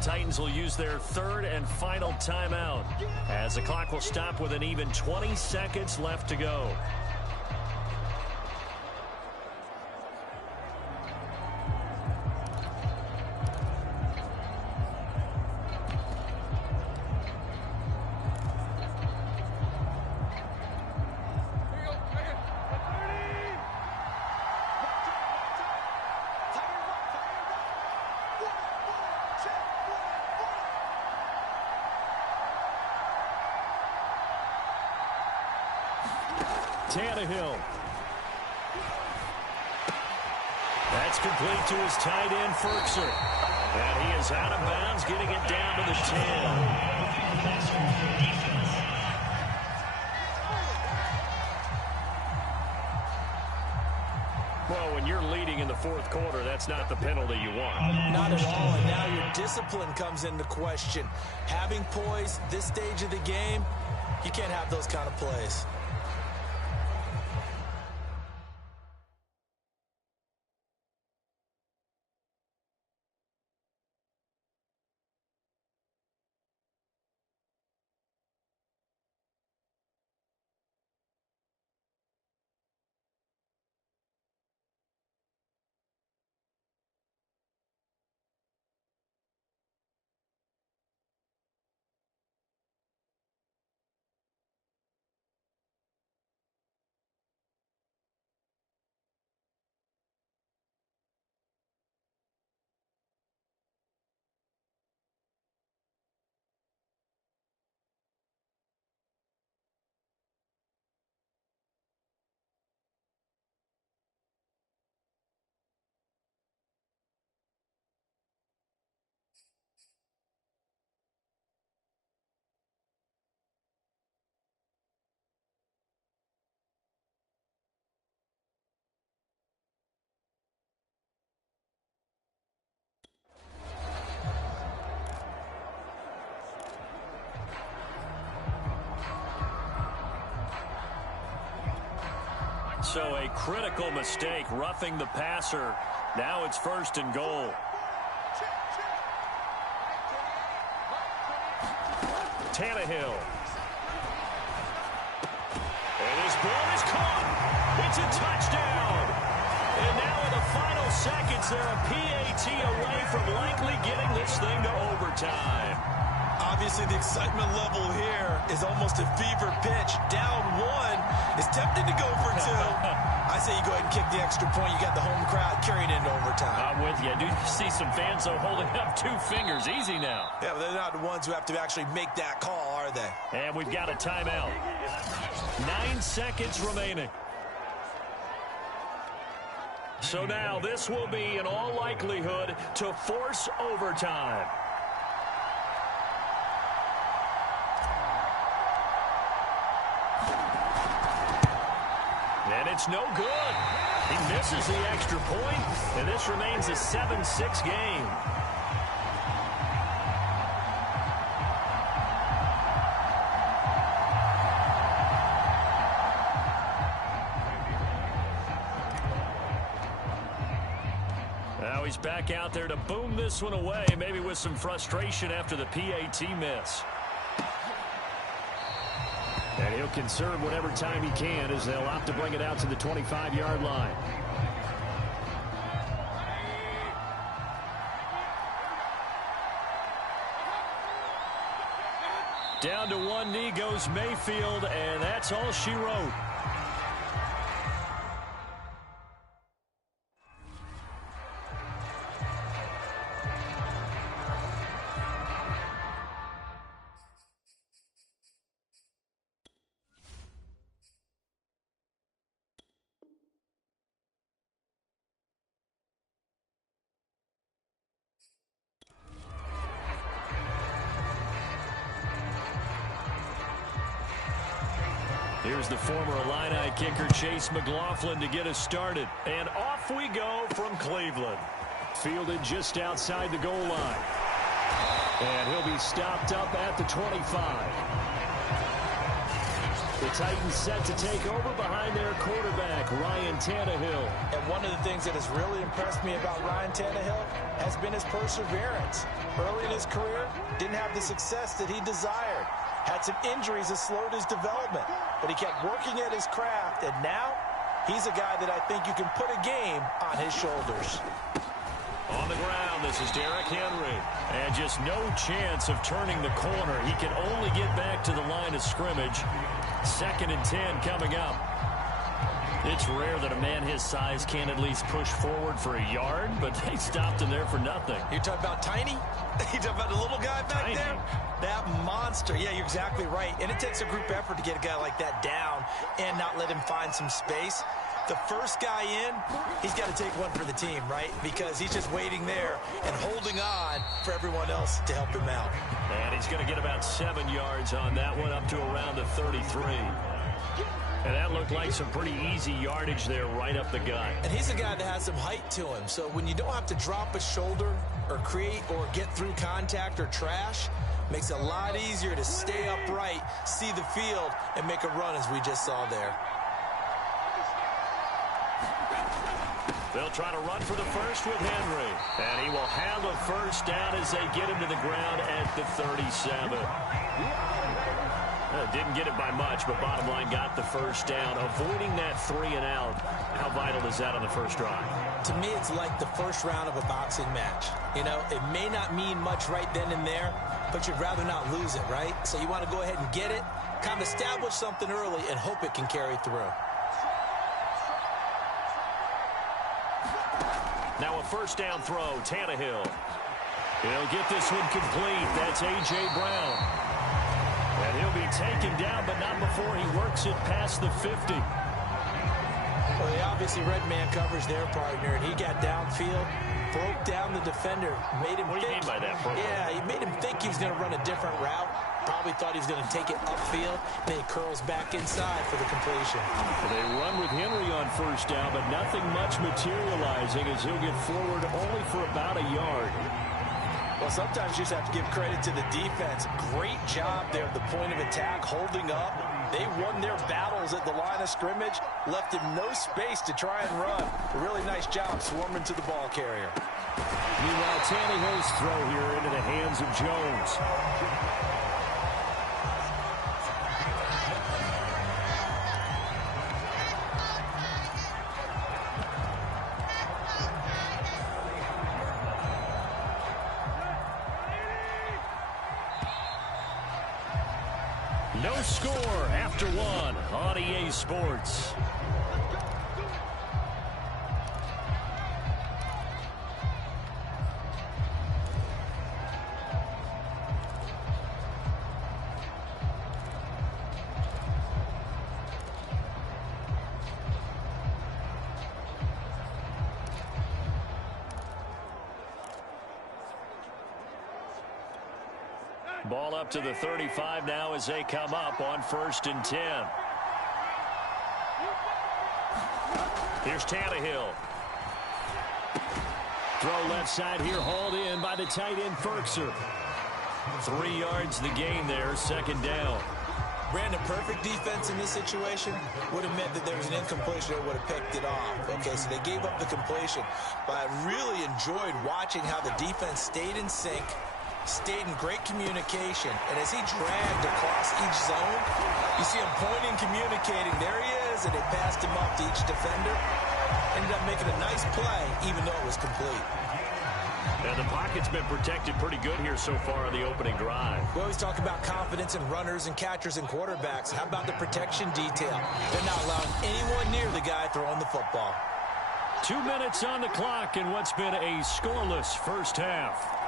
Titans will use their third and final timeout as the clock will stop with an even 20 seconds left to go. Tannehill. That's complete to his tight end, Ferkser. And he is out of bounds, getting it down to the 10. Well, when you're leading in the fourth quarter, that's not the penalty you want. Not at all, and now your discipline comes into question. Having poise this stage of the game, you can't have those kind of plays. So a critical mistake, roughing the passer. Now it's first and goal. Tannehill. And his ball is caught. It's a touchdown. And now in the final seconds, they're a PAT away from likely getting this thing to overtime. Obviously, the excitement level here is almost a fever pitch. Down one, is tempted to go for two. I say you go ahead and kick the extra point. You got the home crowd carrying into overtime. I'm with you. I do see some fans, though, holding up 2 fingers. Easy now. Yeah, but they're not the ones who have to actually make that call, are they? And we've got a timeout. 9 seconds remaining. So now this will be, in all likelihood, to force overtime. And it's no good. He misses the extra point, and this remains a 7-6 game. Now he's back out there to boom this one away, maybe with some frustration after the PAT miss. And he'll conserve whatever time he can as they'll opt to bring it out to the 25-yard line. Down to one knee goes Mayfield, and that's all she wrote. Here's the former Illini kicker, Chase McLaughlin, to get us started. And off we go from Cleveland. Fielded just outside the goal line. And he'll be stopped up at the 25. The Titans set to take over behind their quarterback, Ryan Tannehill. And one of the things that has really impressed me about Ryan Tannehill has been his perseverance. Early in his career, didn't have the success that he desired. Had some injuries that slowed his development. But he kept working at his craft, and now he's a guy that I think you can put a game on his shoulders. On the ground, this is Derrick Henry. And just no chance of turning the corner. He can only get back to the line of scrimmage. 2nd and 10 coming up. It's rare that a man his size can't at least push forward for a yard, but they stopped him there for nothing. You're talking about tiny? You're talking about the little guy back Tiny. there? That monster. Yeah, you're exactly right. And it takes a group effort to get a guy like that down and not let him find some space. The first guy in, he's got to take one for the team, right? Because he's just waiting there and holding on for everyone else to help him out. And he's going to get about 7 yards on that one, up to around the 33. And that looked like some pretty easy yardage there right up the gut. And he's a guy that has some height to him. So when you don't have to drop a shoulder or create or get through contact or trash, makes it a lot easier to stay upright, see the field, and make a run as we just saw there. They'll try to run for the first with Henry. And he will have a first down as they get him to the ground at the 37. Didn't get it by much, but bottom line got the first down. Avoiding that 3 and out. How vital is that on the first drive? To me, it's like the first round of a boxing match. You know, it may not mean much right then and there, but you'd rather not lose it, right? So you want to go ahead and get it, kind of establish something early, and hope it can carry through. Now a first down throw, Tannehill. He'll get this one complete. That's A.J. Brown. And he'll be taken down, but not before he works it past the 50. Well, they obviously read man coverage their partner, and he got downfield, broke down the defender, made him What do you mean by that, bro? Yeah, he made him think he was going to run a different route. Probably thought he was going to take it upfield. Then he curls back inside for the completion. They run with Henry on first down, but nothing much materializing as he'll get forward only for about a yard. Well, sometimes you just have to give credit to the defense. Great job there at the point of attack, holding up. They won their battles at the line of scrimmage, left him no space to try and run. A really nice job swarming to the ball carrier. Meanwhile, Tannehill's throw here into the hands of Jones. No score after one on EA Sports. Ball up to the 35 now as they come up on 1st and 10. Here's Tannehill. Throw left side here, hauled in by the tight end Ferkser. 3 yards the gain there, 2nd down. Brandon, perfect defense in this situation would have meant that there was an incompletion that would have picked it off. Okay, so they gave up the completion. But I really enjoyed watching how the defense stayed in sync, stayed in great communication, and as he dragged across each zone, you see him pointing, communicating. There he is, and they passed him up to each defender. Ended up making a nice play, even though it was complete. And the pocket's been protected pretty good here so far on the opening drive. We always talk about confidence in runners and catchers and quarterbacks. How about the protection detail? They're not allowing anyone near the guy throwing the football. 2 minutes on the clock in what's been a scoreless first half.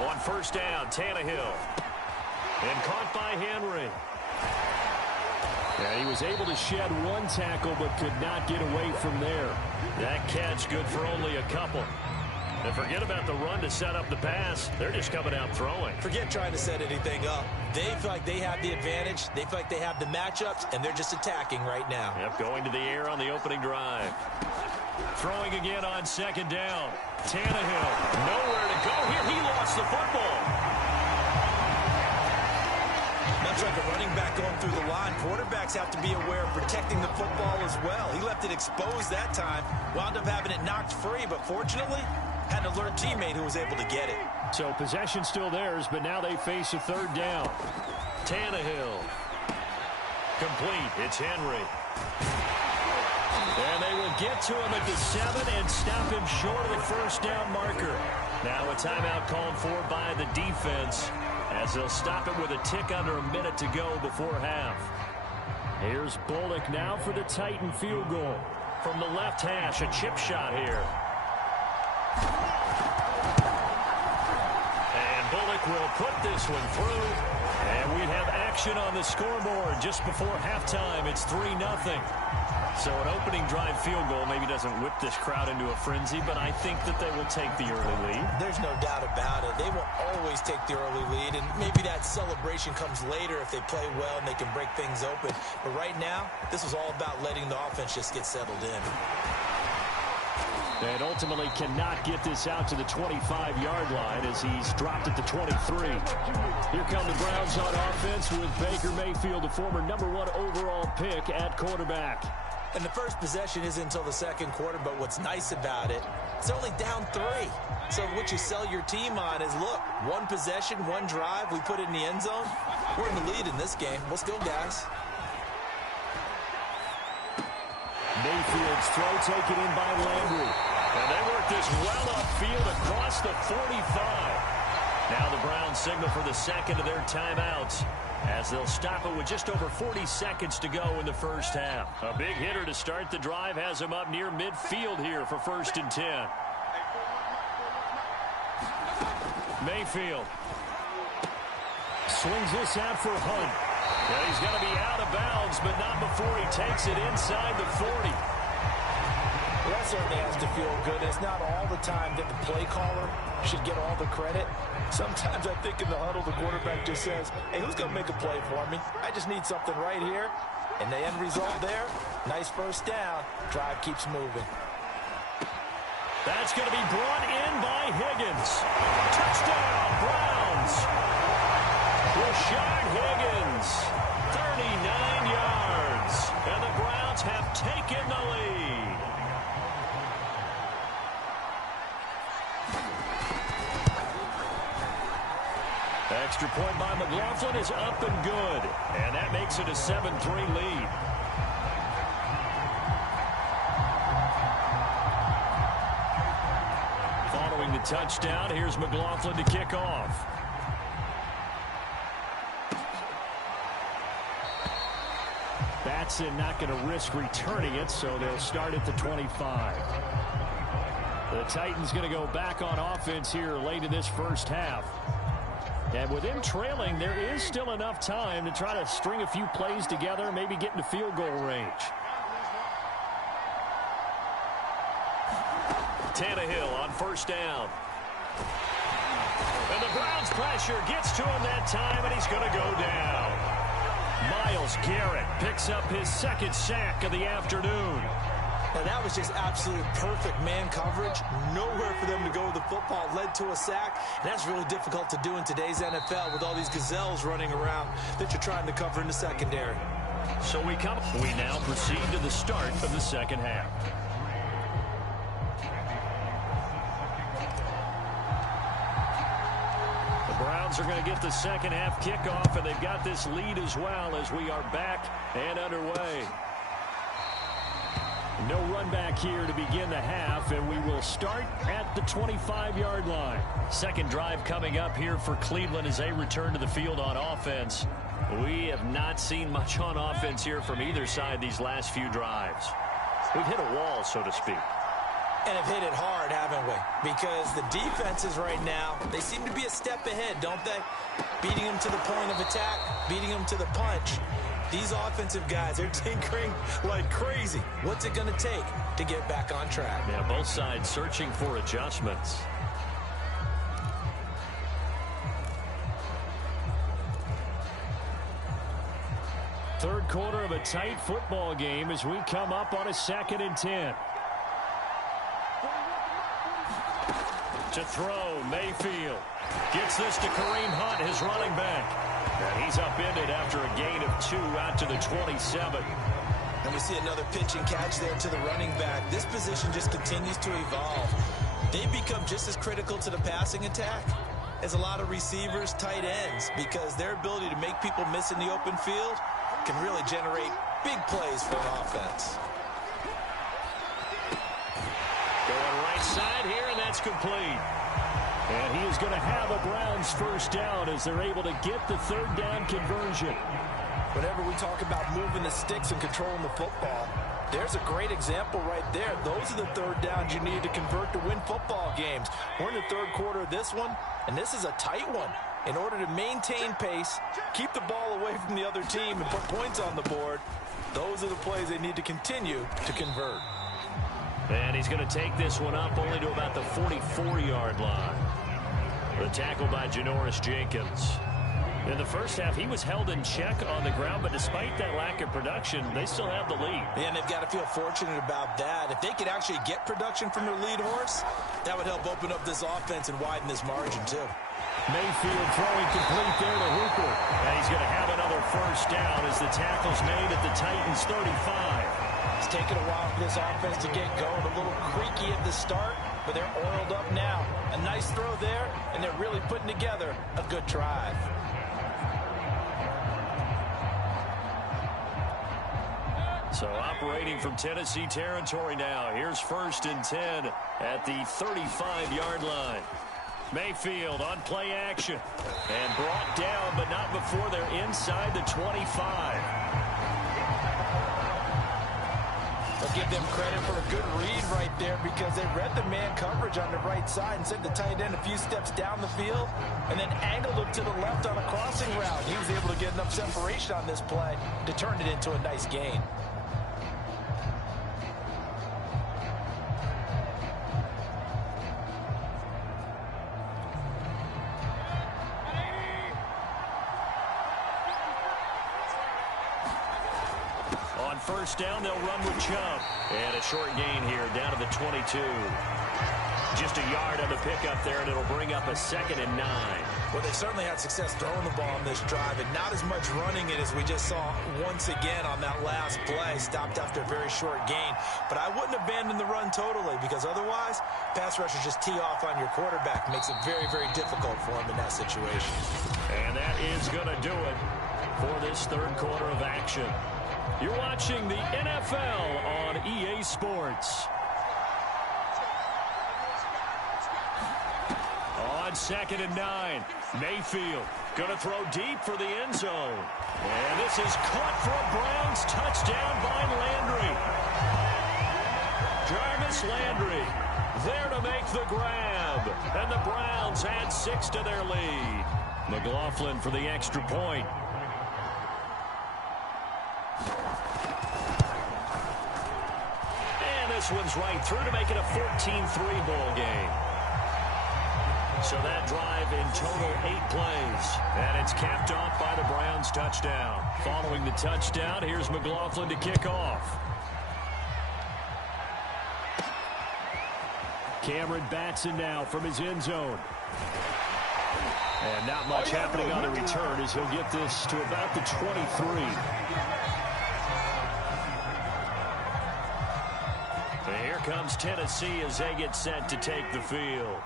On first down, Tannehill. And caught by Henry. And he was able to shed one tackle but could not get away from there. That catch good for only a couple. And forget about the run to set up the pass. They're just coming out throwing. Forget trying to set anything up. They feel like they have the advantage. They feel like they have the matchups, and they're just attacking right now. Yep, going to the air on the opening drive. Throwing again on second down. Tannehill, nowhere to go here. He lost the football. Much like a running back going through the line, quarterbacks have to be aware of protecting the football as well. He left it exposed that time, wound up having it knocked free, but fortunately, had an alert teammate who was able to get it. So possession still theirs, but now they face a third down. Tannehill. Complete. It's Henry. And they will get to him at the 7 and stop him short of the first down marker. Now a timeout called for by the defense as they'll stop it with a tick under a minute to go before half. Here's Bullock now for the Titan field goal. From the left hash, a chip shot here. And Bullock will put this one through. And we have action on the scoreboard just before halftime. It's 3-0. So an opening drive field goal maybe doesn't whip this crowd into a frenzy, but I think that they will take the early lead. There's no doubt about it. They will always take the early lead, and maybe that celebration comes later if they play well and they can break things open. But right now, this was all about letting the offense just get settled in. And ultimately cannot get this out to the 25-yard line as he's dropped at the 23. Here come the Browns on offense with Baker Mayfield, the former #1 overall pick at quarterback. And the first possession isn't until the second quarter, but what's nice about it, it's only down 3. So what you sell your team on is, look, one possession, one drive, we put it in the end zone. We're in the lead in this game. Let's go, guys. Mayfield's throw taken in by Landry. And they work this well upfield across the 45. Now the Browns signal for the second of their timeouts as they'll stop it with just over 40 seconds to go in the first half. A big hitter to start the drive has him up near midfield here for 1st and 10. Mayfield swings this out for Hunt. And he's going to be out of bounds, but not before he takes it inside the 40. Well, that certainly has to feel good. It's not all the time that the play caller should get all the credit. Sometimes I think in the huddle, the quarterback just says, hey, who's going to make a play for me? I just need something right here. And the end result there, nice first down. Drive keeps moving. That's going to be brought in by Higgins. Touchdown, Browns. Rashard Higgins, 39 yards. And the Browns have taken the lead. Extra point by McLaughlin is up and good. And that makes it a 7-3 lead. Following the touchdown, here's McLaughlin to kick off. Batson not going to risk returning it, so they'll start at the 25. The Titans going to go back on offense here late in this first half. And with them trailing, there is still enough time to try to string a few plays together, maybe get into field goal range. Tannehill on first down. And the Browns pressure gets to him that time, and he's going to go down. Myles Garrett picks up his second sack of the afternoon. Now that was just absolute perfect man coverage. Nowhere for them to go with the football. Led to a sack. And that's really difficult to do in today's NFL with all these gazelles running around that you're trying to cover in the secondary. So we now proceed to the start of the second half. The Browns are going to get the second half kickoff, and they've got this lead as well as we are back and underway. No run back here to begin the half, and we will start at the 25-yard line. Second drive coming up here for Cleveland as they return to the field on offense. We have not seen much on offense here from either side these last few drives. We've hit a wall, so to speak. And have hit it hard, haven't we? Because the defenses right now, they seem to be a step ahead, don't they? Beating them to the point of attack, beating them to the punch. These offensive guys, they're tinkering like crazy. What's it going to take to get back on track? Yeah, both sides searching for adjustments. Third quarter of a tight football game as we come up on a 2nd and 10. To throw, Mayfield. Gets this to Kareem Hunt, his running back. And he's upended after a gain of 2 out to the 27. And we see another pitch and catch there to the running back. This position just continues to evolve. They become just as critical to the passing attack as a lot of receivers, tight ends, because their ability to make people miss in the open field can really generate big plays for an offense. Going right side here, and that's complete. And he is going to have a Browns first down as they're able to get the 3rd down conversion. Whenever we talk about moving the sticks and controlling the football, there's a great example right there. Those are the 3rd downs you need to convert to win football games. We're in the 3rd quarter of this one, and this is a tight one. In order to maintain pace, keep the ball away from the other team, and put points on the board, those are the plays they need to continue to convert. And he's going to take this one up only to about the 44-yard line. The tackle by Janoris Jenkins. In the first half, he was held in check on the ground, but despite that lack of production, they still have the lead. And they've got to feel fortunate about that. If they could actually get production from their lead horse, that would help open up this offense and widen this margin, too. Mayfield throwing complete there to Hooper. And he's going to have another first down as the tackle's made at the Titans' 35. It's taken a while for this offense to get going. A little creaky at the start, but they're oiled up now. A nice throw there, and they're really putting together a good drive. So operating from Tennessee territory now. Here's 1st and 10 at the 35-yard line. Mayfield on play action. And brought down, but not before they're inside the 25. I'll give them credit for a good read right there because they read the man coverage on the right side and sent the tight end a few steps down the field and then angled him to the left on a crossing route. He was able to get enough separation on this play to turn it into a nice gain. First down, they'll run with Chubb. And a short gain here down to the 22. Just a yard on the pickup there, and it'll bring up a 2nd and 9. Well, they certainly had success throwing the ball on this drive, and not as much running it as we just saw once again on that last play. Stopped after a very short gain. But I wouldn't abandon the run totally, because otherwise, pass rushers just tee off on your quarterback. Makes it very, very difficult for him in that situation. And that is going to do it for this 3rd quarter of action. You're watching the NFL on EA Sports. On 2nd and 9, Mayfield going to throw deep for the end zone. And this is caught for a Browns touchdown by Landry. Jarvis Landry there to make the grab. And the Browns add 6 to their lead. McLaughlin for the extra point. This one's right through to make it a 14-3 ball game. So that drive in total 8 plays. And it's capped off by the Browns touchdown. Following the touchdown, here's McLaughlin to kick off. Cameron Batson now from his end zone. And not much happening on the return as he'll get this to about the 23. Comes Tennessee as they get set to take the field.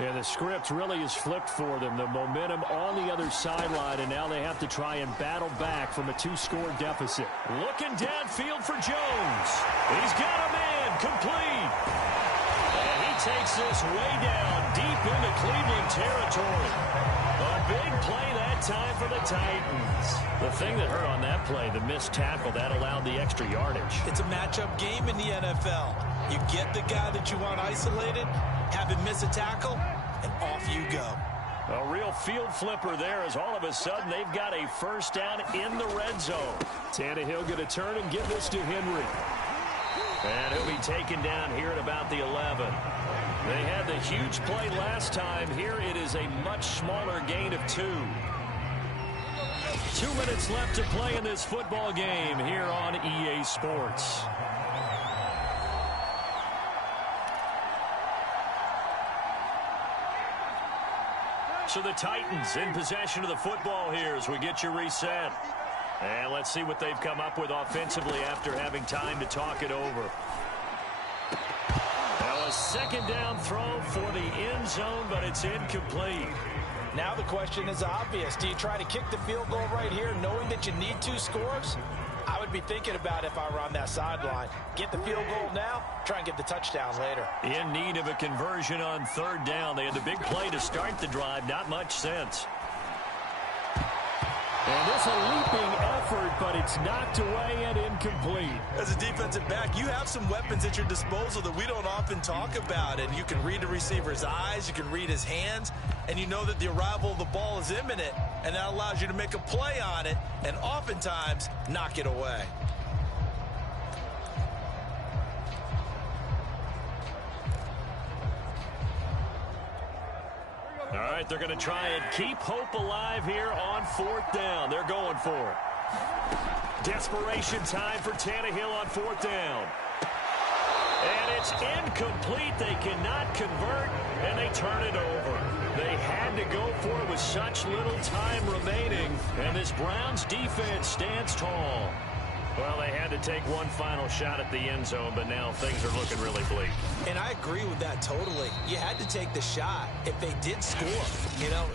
Yeah, the script really is flipped for them. The momentum on the other sideline, and now they have to try and battle back from a 2-score deficit. Looking downfield for Jones. He's got a man complete. And he takes this way down deep into Cleveland territory. A big play that time for the Titans. The thing that hurt on that play, the missed tackle, that allowed the extra yardage. It's a matchup game in the NFL. You get the guy that you want isolated, have him miss a tackle, and off you go. A real field flipper there as all of a sudden they've got a first down in the red zone. Tannehill going to turn and give this to Henry. And he'll be taken down here at about the 11. They had the huge play last time. Here it is a much smaller gain of 2. 2 minutes left to play in this football game here on EA Sports. So the Titans in possession of the football here as we get you reset. And let's see what they've come up with offensively after having time to talk it over. Now a second down throw for the end zone, but it's incomplete. Now the question is obvious. Do you try to kick the field goal right here knowing that you need 2 scores? I would be thinking about if I were on that sideline. Get the field goal now, try and get the touchdown later. In need of a conversion on 3rd down. They had the big play to start the drive. Not much sense. And this a leaping effort, but it's knocked away and incomplete. As a defensive back, you have some weapons at your disposal that we don't often talk about. And you can read the receiver's eyes, you can read his hands, and you know that the arrival of the ball is imminent, and that allows you to make a play on it and oftentimes knock it away. All right, they're going to try and keep hope alive here on 4th down. They're going for it. Desperation time for Tannehill on 4th down. And it's incomplete. They cannot convert, and they turn it over. They had to go for it with such little time remaining, and this Browns defense stands tall. Well, they had to take one final shot at the end zone, but now things are looking really bleak. And I agree with that totally. You had to take the shot if they did score, you know.